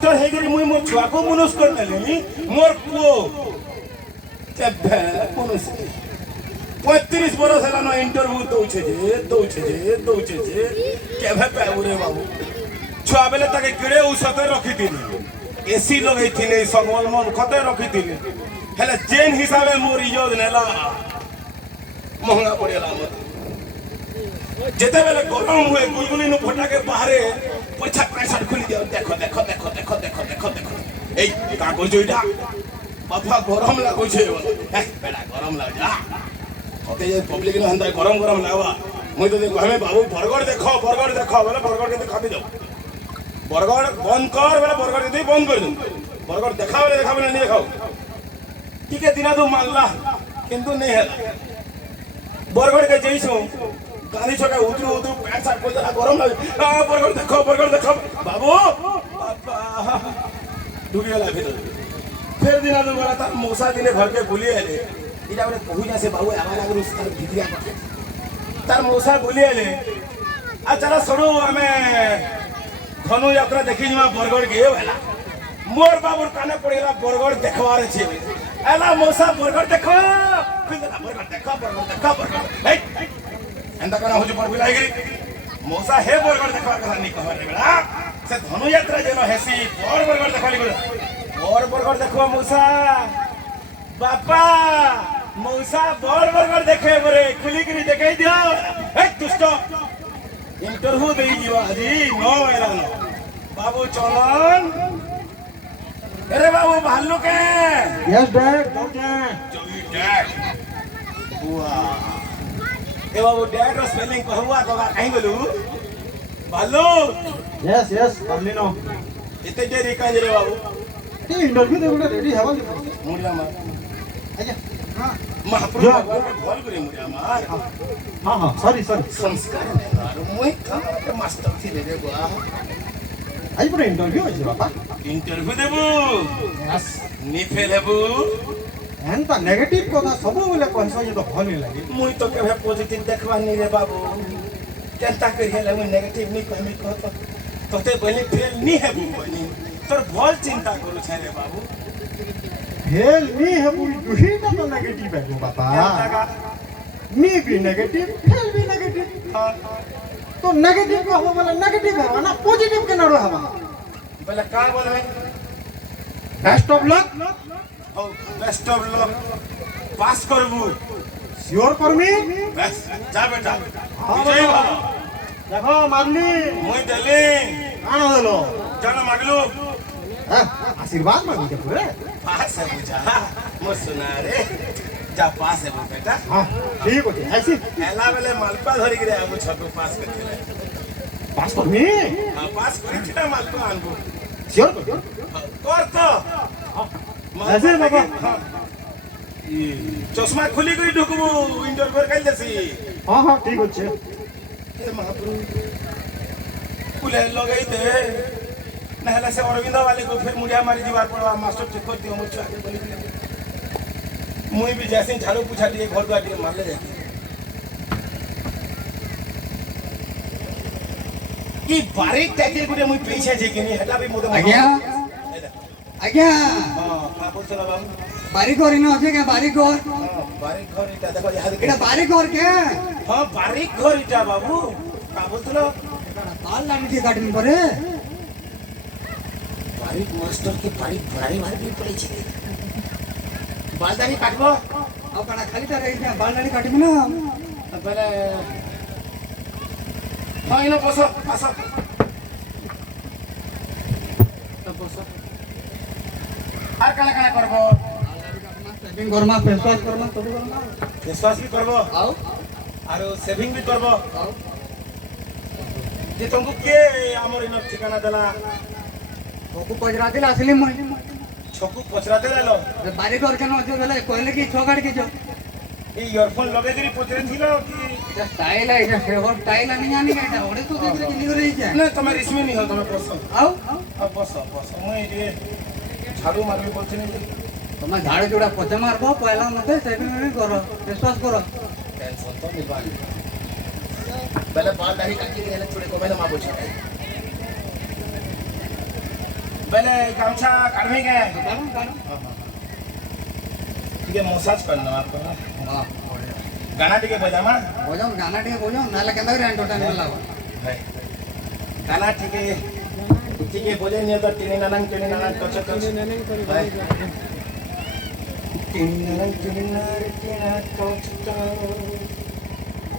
तो हेगरी मुई मोर छुआ को मनुष्य कर नेली मोर पुओ तेबे मनुष्य 35 बरस हला न इंटरव्यू दउछे जे केभे पाउरे बाबू छुआ बेले ताके किड़े औषध रखी दिली एसी लगई थिने संगमल मन खते रखी दिली हेले जेन हिसाबे मोर इज्जत नेला महंगा पड़ेला मते जेते बेले गरम हुए गुलगुली नु फटा के बाहरे पैसा पैसा खुली दियो देखो ए कागज जोइटा बापा गरम लागो छे ए बेटा गरम लाग जा ओते जे पब्लिक न हंदा गरम लागवा मुई तो कहमे बाबू बरगड़ देखो बोले बरगड़ के खाबी दो बरगड़ बंद कर बोले बरगड़ के बंद कर दो बरगड़ देखा बोले नहीं देखाओ ठीक है दिना तो मानला किंतु नहीं है बरगड़ के जइसो गाड़ी छका उतरू पैंट शर्ट को जरा गरम लागे बरगड़ देखो बाबू बाबा डूबी गला फिर दिना तो बोला था मौसा दिने भर के बुली आले इटा बोले कहू ना से बाबू आवाज आगर उस तार भितिया तार मौसा बुली आले आ चला सडो हमें धनु यात्रा देखि जिमा बरगड़ के होला मोर बाबूर काने पड़ेला बरगड़ देखवार छे एला मौसा बरगड़ देखो बरगड़ देखो ए एंदा कना होज पर बिलाइगिरी मौसा हे बरगड़ देखवार कथा नहीं कहरे बेला से धनु यात्रा जेनो हेसी बरगड़ देखवाली बरगड़ देखो मौसा बापा मौसा बरगड़ देखे बरे खुली करी देखाई दियो ए दुष्ट इंटरव्यू दे जीवा जी नो एला नो बाबू चलन अरे बाबू भालू के यस डैड ओके जोई डैड बुआ ए बाबू डैड रो स्पेलिंग कहवा तो कहीं बोलू भालू यस पार्लिनो इते देरी का रे बाबू ये इंटरव्यू दे रेडी हवा मुड़िया मार अच्छा हां महाप्रभु भगवान के भोल करे मुड़िया मार हां सॉरी संस्कार नहीं मार मुई का मास्टर थी रे बुआ आई पर इंटरव्यू है बाबा इंटरव्यू देबू यस नी फेल हेबू एंता नेगेटिव কথা सब बोले कहसो ये तो भल नहीं लागे मुई तो केभे पॉजिटिव देखवा नहीं रे बाबू केनता कर हेले मुई नेगेटिव नहीं कहमी कहत तोते बनी फेल नहीं हेबू बनी तोर भल चिंता करू छै रे बाबू फेल नहीं है पूरी दुहीटा तो नेगेटिव है बाबा मी भी नेगेटिव फेल भी नेगेटिव हां तो नेगेटिव को हम बोले नेगेटिव है ना पॉजिटिव के ना रहा बोले का बोलबे बेस्ट ऑफ लक ओ बेस्ट ऑफ लक पास करबू श्योर कर मी बस जा बेटा हाँ, विजय बाबा देखो मारली मुई देली काना देलो जाना मागलू आशीर्वाद मांगी पूरे पास है बुझा मो सुना रे जा पास है बेटा हां ठीक होते ऐसी एला बेले मालपा धरि गिरे हम छको पास करते पास कर मी हां पास करी छिटा मालपा आनबो श्योर कर कर तो ऐसे बाबा ई चश्मा खुली करी ढुकबू इंटरव्यू कर देसी हां ठीक होचे हे महाप्रभु कुले लगाई दे नहला से अरविंद वाले को फिर मुड़िया मारी दीवार पड़वा मास्टर ठीक कर दियो मुझे आगे बोली मुई भी जैसे झाड़ू पूछा दिए घर द्वार दिए मार ले जाती ई बारीक टैकल गुटे मुई पीछे जे कि नहीं हटा भी मोदे आज्ञा हां का बोल चला बाबू बारीक और इनो আছে কে बारीक और बारीक घर इटा देखो यहाँ এটা बारीक और के हां बारीक घर इटा बाबू का बोल चलो बाल लानी थी काटनी पड़े बारीक मास्टर के बारीक भराई मार भी पड़ी छे बालदानी काटबो अब कना खाली ता रही है बाल लानी काटबी ना पहले हां इनो बसो बसो तब बसो आर कना करबो saving Karma face wash Karma सब करमा विश्वास भी करबो आओ आरो सेविंग भी करबो आओ जे तुमको के हमर इनो ठिकाना देला को पजरा दिला असली मैं छकु पचराते रहलो बारीक और केनो जो बेले कहले कि छोगाड़ के जो ई इयरफोन लगे दिरी पचरे थिलो कि स्टाइल है ये हेयर स्टाइल नहीं आनी बेटा ओडे तो देख के लियो रही है ना तुम्हारी इसमें नहीं हो तुम्हें बसो आओ अब बसो मैं ये झाड़ू मारबी बोलते नहीं तुम झाड़ जोड़ा पचे मारबो पहला मते सेविंग करो फेस वॉश करो टेंशन तो नहीं बाली पहले बाल दाढ़ी काटी के छोड़े को मैंने मां पूछा बेले गामछा काढमी के କାଢ କାଢ ଟିକେ ମସାଜ କରିନ ଆପଣ ବାহ ବଢିଆ ଗାନା ଟିକେ ବଜାମା ବଜାଉ ଗାନା ଟିକେ ବଜାଉ ନହେଲେ କେନ୍ତା କରି ଏଣ୍ଟରଟେନମେଣ୍ଟ ଲାଗବ ଭାଇ ଗାନା ଟିକେ ଟିକେ ବଜେଇ ନିଅ ତ ଟିନି ନାନାଂ କଚ କଚ ଭାଇ ଟିନି ନାନାଂ କଚ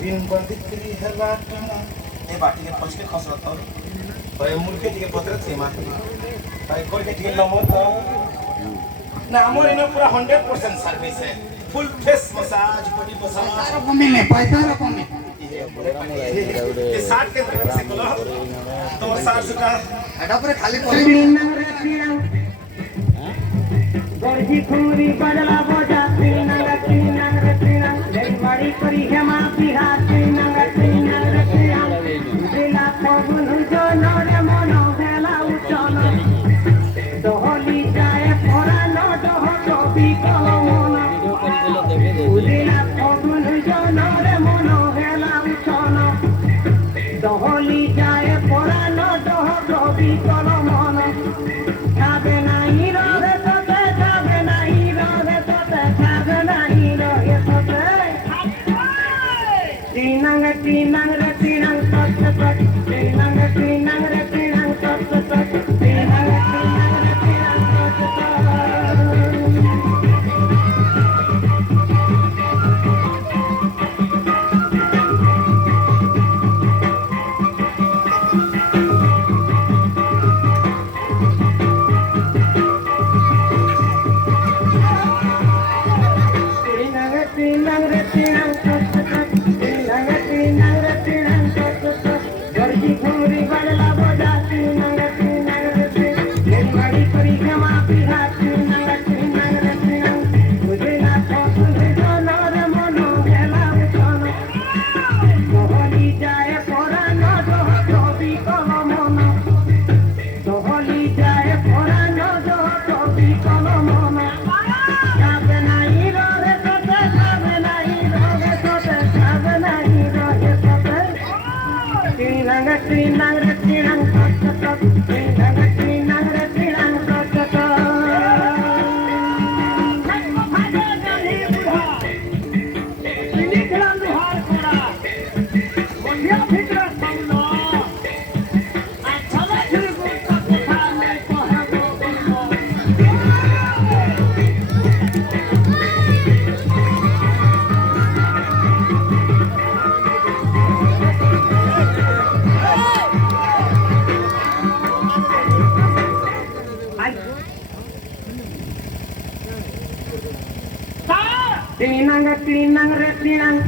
दिन बदिक्री हला ए बाटी के पछ के खसर त भाई मुर्खे ଟିକେ पत्र छे मा भाई कोर के ठीक नमो त ना हमर इन पूरा 100% सर्विस है full face massage body massage पैसा कमी नहीं पैसा कमी ये 60 के तरफ से बोलो तो मसाज का एटा पर खाली गरजी खुरी बदला बजा तीनंग बड़ी करी हेमा बिहार तीनंग दिला पवन जो नरे मन भेला उचन दहली जाए परा न दह कवि कलमन दिला पवन जो नरे मन भेला उचन दहली जाए परा न दह कवि कलमन खाबे नाही रे तते खाबे नाही रे तते खाबे नाही रे तते तीनंग रे तीनंग तत तत तीनंग रे तीनंग तत तत तीनंग रे तीनंग तत तत तीनंग रे तीनंग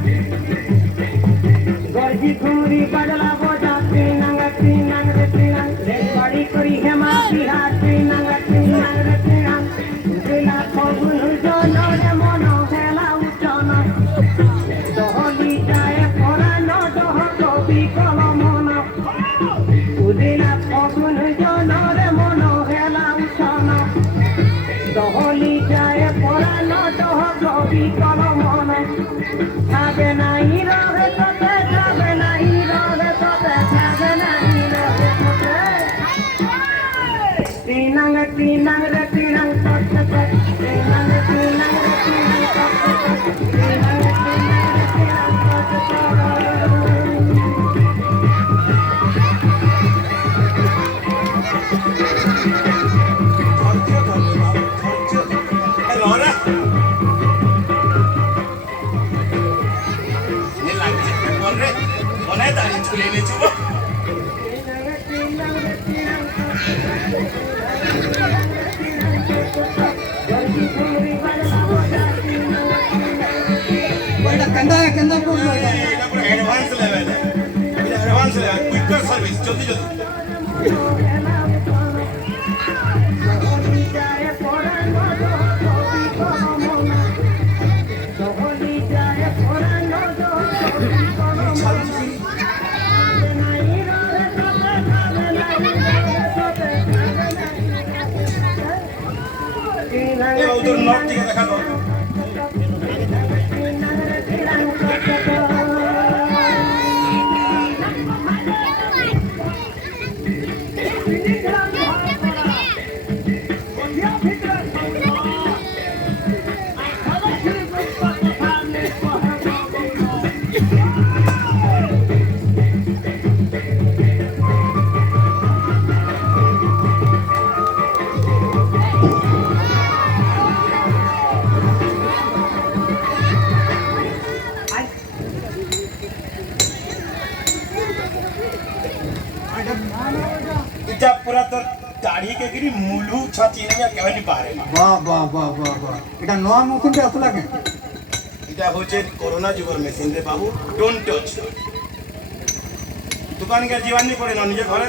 गरजी खुरी बदला बजा तीनंग रे तीनंग बड़ी करी हेमा बिहार तीनंग रे तीनंग दिला पवन जो नरे मन भेला उचन दहली जाए परा न दह कवि कलमन दिला पवन जो नरे मन भेला उचन दहली जाए परा न दह कवि कलमन खाबे नाही रे तते खाबे नाही रे तते खाबे नाही रे तते तीनंग रे तीनंग तत तत तीनंग रे तीनंग तत तत तीनंग रे तीनंग तत तत केंदा को एडवांस लेवल है एडवांस लेवल क्विकर सर्विस जल्दी जल्दी उधर नॉट टिके देखा दो মুলু ছাতি না কেমন পারে বাহ বাহ বাহ বাহ বাহ এটা নয়া মেশিনটা আসলা কেন এটা হচ্ছে করোনা যুগের মেশিন রে বাবু ডোন্ট টাচ দোকান কে জীবাণু করে না নিজে ঘরে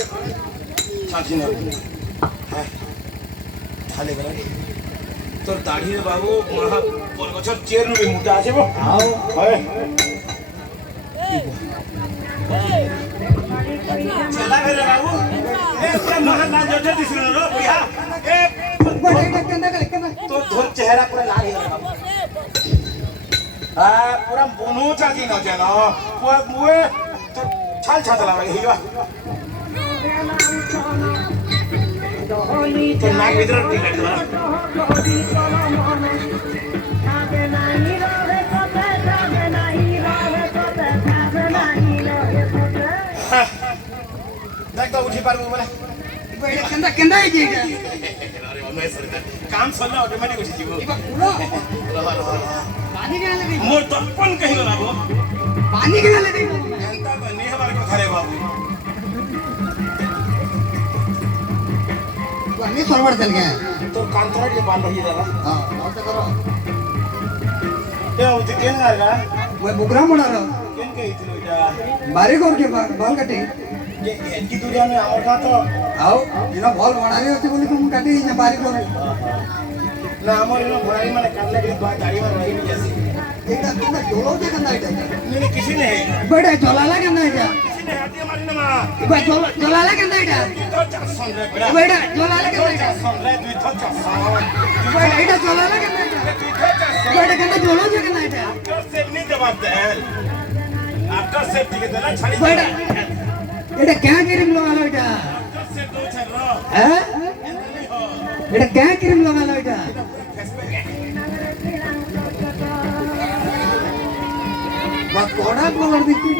ছাঁচি না হ্যাঁ তাহলে বেলা তোর দাড়ি রে বাবু মহা বছর চের নুবে মোটা আছে গো আও হয় चला मेरे बाबू ए पूरा महल लाल जोटे दिस रहा रो भैया ए এটা কেন কেন तो धोर चेहरा पूरा लाल है बाबू पूरा बोनो चाची न जानो पूरा मुए तो छाल छाल चला रही है तो नाक भीतर टिक लग रहा देख तो उठी पार बोले এটা কেন এই যে अरे मैं सरकार काम सरला ऑटोमेटिक उठी जीवो পানি কেন লাগে मोर तपन कहीं गला बाबू পানি কেন লাগে एंता तो नहीं हमारे को खरे बाबू পানি সরবার চল গয়া तो कांतरा के बांध रही दादा हां और करो ये उठी केन गागा वो बुकरा मोड़ारो केन के इतलो इटा बारी कर के बाल काटे ये एनकी दुनिया में और का तो आओ इना बॉल बनारे होते बोले तुम काटे ना बारी कर ना हमारे नो भराई माने काटले के बाद दाढ़ी में रही नहीं जैसी এটা কেন জলো যে কেন এটা नहीं किसी ने বড় জলালা কেন এটা किसी ने हाथी हमारी ना বা জলালা কেন এটা तो चासन रे बेटा বড় জলালা কেন এটা चासन रे तू तो चासन বড় এটা জলালা কেন এটা तू तो चासन বড় কেন জলো যে কেন এটা आफ्टर सेफ नहीं जवाब दे आफ्टर सेफ ठीक है ना छाड़ी বড় এটা क्या क्रीम लगालो এটা आफ्टर सेफ दो छड़ रो হ্যাঁ এটা क्या क्रीम लगालो এটা বা কোড়া কলার দেখি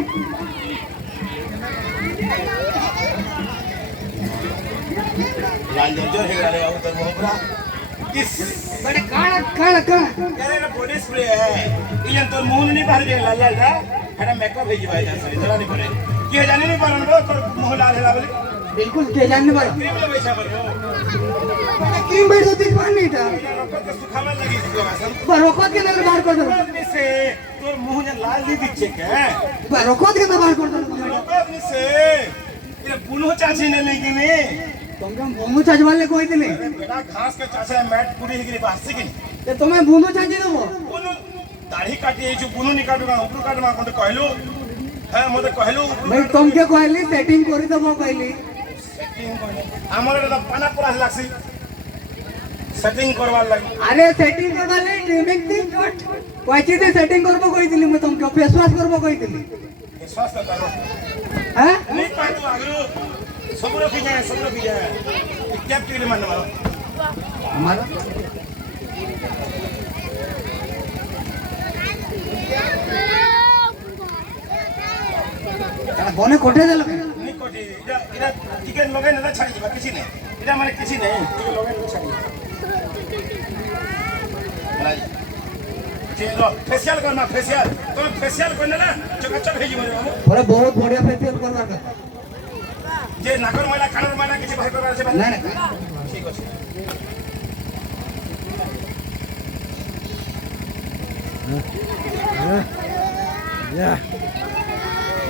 लाल जर्जर है रे आओ तो मोहब्बरा किस बड़े काला काला काला करे ना बॉडी स्प्रे है ये तो मुंह नहीं बाहर जे लाल लाल दा हेडा मेकअप है जी भाई जा सरी जरा नहीं पड़े ये जाने नहीं पारन रो तो मुंह लाल है बोले बिल्कुल के जानने पर क्रीम ले पैसा पर क्रीम बैठ तो दिख पानी था रोको तो सुखावा लगी इसको आसन पर रोकत के अंदर बाहर कर दो से तोर मुंह ने लाल दी दिखे के पर रोकत के अंदर बाहर कर दो रोको से ये बुनो चाची ने लेकिन तुमको बोनो चाच वाले कोई दिले बेटा घास के चाचा मैट पूरी हिगरी बासी की ते तुम्हें बोनो चाच देबो बुनो दाढ़ी काटी है जो बुनो नहीं काटूगा ऊपर काटमा कोते कहलो है मते कहलो भाई तुमके कहली सेटिंग करी देबो कहली सेटिंग करने हमर तो पाना पूरा लागसी सेटिंग करवा लगी अरे सेटिंग करवा ले ट्रिमिंग थी कट कोई चीज सेटिंग करबो कोई दिली मैं तुमके फेस वॉश करबो कोई दिली विश्वास करो हैं नहीं पातो आगरो सब रखी जाए कैप के लिए मन मारो हमारा बने कोठे देलो नहीं कोटी इरा टिकट लगे ना छाड़ी बा किसी ने इरा माने किसी नहीं टिकट लगे ना छाड़ी चलो फेशियल करना फेशियल तो फेशियल करना ना चकाचक है जी मेरे बाबू अरे बहुत बढ़िया फेशियल करवा कर जे नाकर मैला कानर मैला किसी भाई करवा से ना ना ठीक है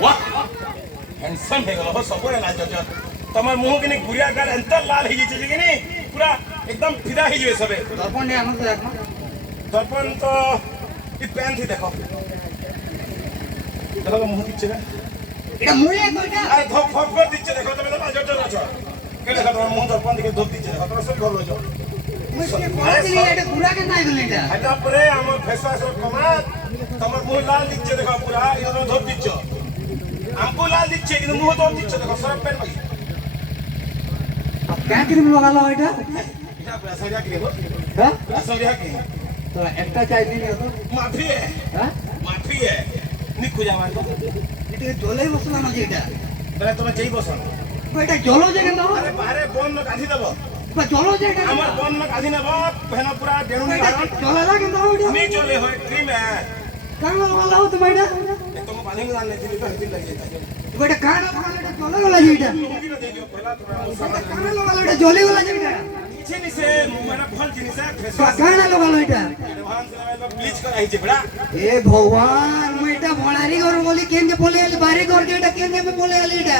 वाह हैंडसम है गलो सब लाल जज तमर मुंह के गुड़िया गाल अंतर लाल ही जे कि नहीं पूरा एकदम फिदा ही जे सबे दर्पण ने हमको देखो दर्पण तो ये पेन थी देखो देखो मुंह दिच्छे ना এটা মুয়ে কইটা अरे धोप फप कर दिच्छे देखो तमे तो लाल जज छ के देखो तमर मुंह दर्पण दिखे धोप दिच्छे देखो तमर सब घर लो मुझे कोई दिली এটা গুড়া কেন নাই দিলি এটা हटा परे हमर फेस वॉश कमा तमर मुंह लाल दिच्छे देखो पूरा ये तो धोप दिच्छो हमको लाल दिच्छे कि मुंह धोप दिच्छे देखो सब पेन मगी अब क्या क्रीम लगालो এটা এটা पैसा क्या हो হ্যাঁ पैसा क्या की তো একটা চাই দিলি তো माफी है হ্যাঁ माफी है नी खुजा मान को এটা জলে বসলা না যেটা বলে তুমি যেই বসন এটা জলো যে কেন আরে বারে বন ন গাধি দেব বা জলো যে এটা আমার বন ন গাধি নেব ভেন পুরা ডেণু নি গাড়ন জলা লাগে না এটা নি চলে হয় ক্রিম है কান লাগা हो তুমি এটা तुम पानी में डालने के लिए तो हिल लगी था এটা কান লাগা এটা জলে গলা যে এটা लूंगी ना दे दियो पहला तुम्हारा কান লাগা এটা জলে গলা যে এটা ये से मेरा भल जिनिस है फेस वॉश काना लगालो এটা एडवांस लेवल में ब्लीच कराई छे बड़ा ए भगवान मैं এটা ভণারি ঘর বলি কেন বলে আলি বাড়ি ঘর এটা কেন আমি বলে আলি এটা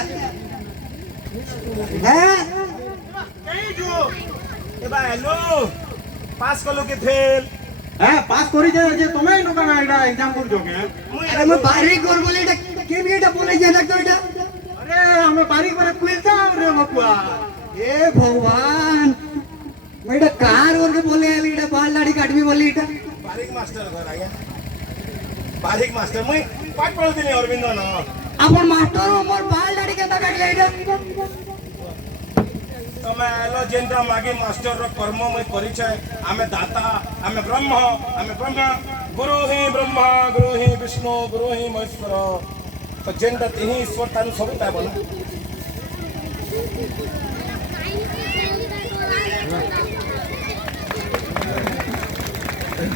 হ্যাঁ कहीं जो ए बा हेलो पास कलो के फेल হ্যাঁ পাস করি যে তুমি নকা এটা एग्जाम করছোগে আরে मैं বাড়ি ঘর বলি এটা কেন এটা বলে যে দেখো এটা আরে আমি বাড়ি করে কুইলতা রে বাপুয়া ए भगवान मैं এটা কার ওরকে বলে আলি এটা বাল দাড়ি কাটবি বলি এটা बारीक मास्टर घर आया बारीक मास्टर मैं पाठ पढ़ती नहीं अरविंद ना अपन मास्टर मोर बाल दाढ़ी केता काटले এটা तमे एलो जेंटा मागे मास्टर रो कर्म मैं परिचय आमे दाता आमे ब्रह्म गुरु ही ब्रह्मा गुरु ही विष्णु गुरु ही महेश्वर तो जेंटा तिही ईश्वर तानु सब ता बोला